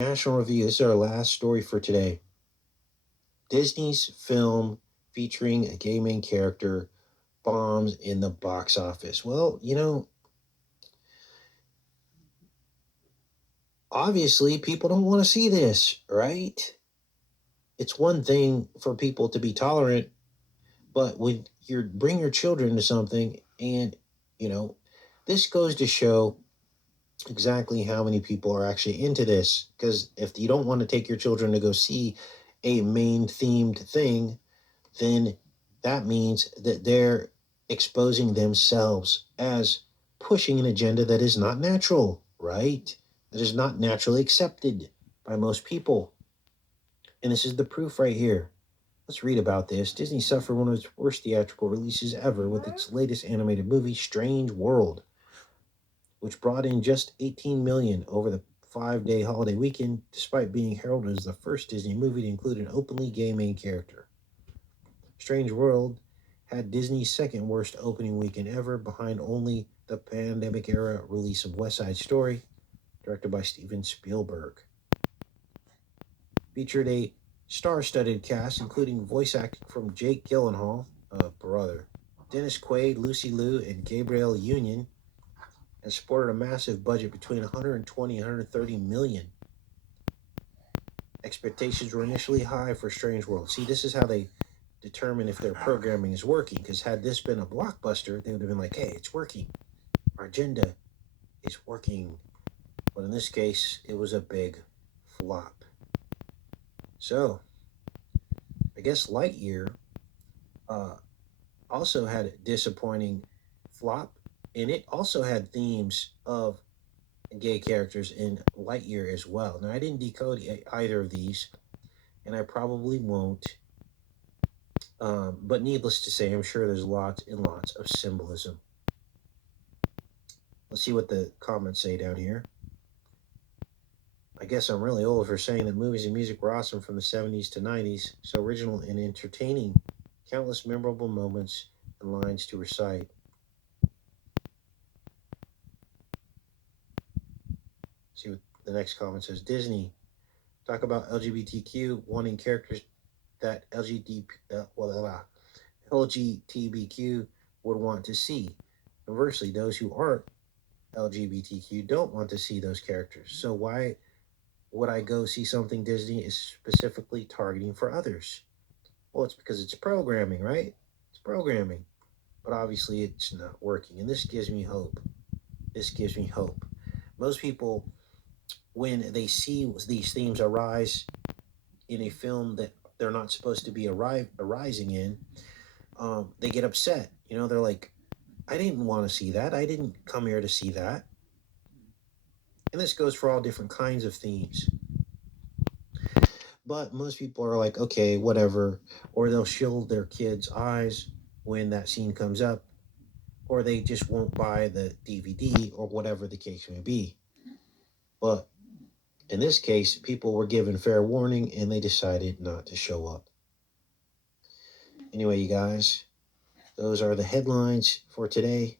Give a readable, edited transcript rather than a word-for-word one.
National Review. This is our last story for today. Disney's film featuring a gay main character bombs in the box office. Well, obviously people don't want to see this, right? It's one thing for people to be tolerant, but when you bring your children to something and, you know, this goes to show exactly how many people are actually into this. Because if you don't want to take your children to go see a main themed thing, then that means that they're exposing themselves as pushing an agenda that is not natural, right? That is not naturally accepted by most people. And this is the proof right here. Let's read about this. Disney suffered one of its worst theatrical releases ever with its latest animated movie, Strange World, which brought in just 18 million over the 5-day holiday weekend, despite being heralded as the first Disney movie to include an openly gay main character. Strange World had Disney's second worst opening weekend ever, behind only the pandemic era release of West Side Story, directed by Steven Spielberg. Featured a star studded cast, including voice acting from Jake Gyllenhaal, brother, Dennis Quaid, Lucy Liu, and Gabrielle Union, and supported a massive budget between 120 and 130 million. Expectations were initially high for Strange World. See, this is how they determine if their programming is working. Because had this been a blockbuster, they would have been like, hey, it's working. Our agenda is working. But in this case, it was a big flop. So, I guess Lightyear also had a disappointing flop. And it also had themes of gay characters in Lightyear as well. Now, I didn't decode either of these, and I probably won't. But needless to say, I'm sure there's lots and lots of symbolism. Let's see what the comments say down here. I guess I'm really old for saying that movies and music were awesome from the 70s to 90s, so original and entertaining. Countless memorable moments and lines to recite. See what the next comment says. Disney, talk about LGBTQ wanting characters that LGBTQ would want to see. Conversely, those who aren't LGBTQ don't want to see those characters. So why would I go see something Disney is specifically targeting for others? Well, it's because it's programming, right? It's programming. But obviously it's not working. And this gives me hope. This gives me hope. Most people, when they see these themes arise in a film that they're not supposed to be arising in, they get upset. They're like, I didn't want to see that. I didn't come here to see that. And this goes for all different kinds of themes. But most people are like, okay, whatever. Or they'll shield their kids' eyes when that scene comes up, or they just won't buy the DVD or whatever the case may be. But in this case, people were given fair warning and they decided not to show up. Anyway, you guys, those are the headlines for today.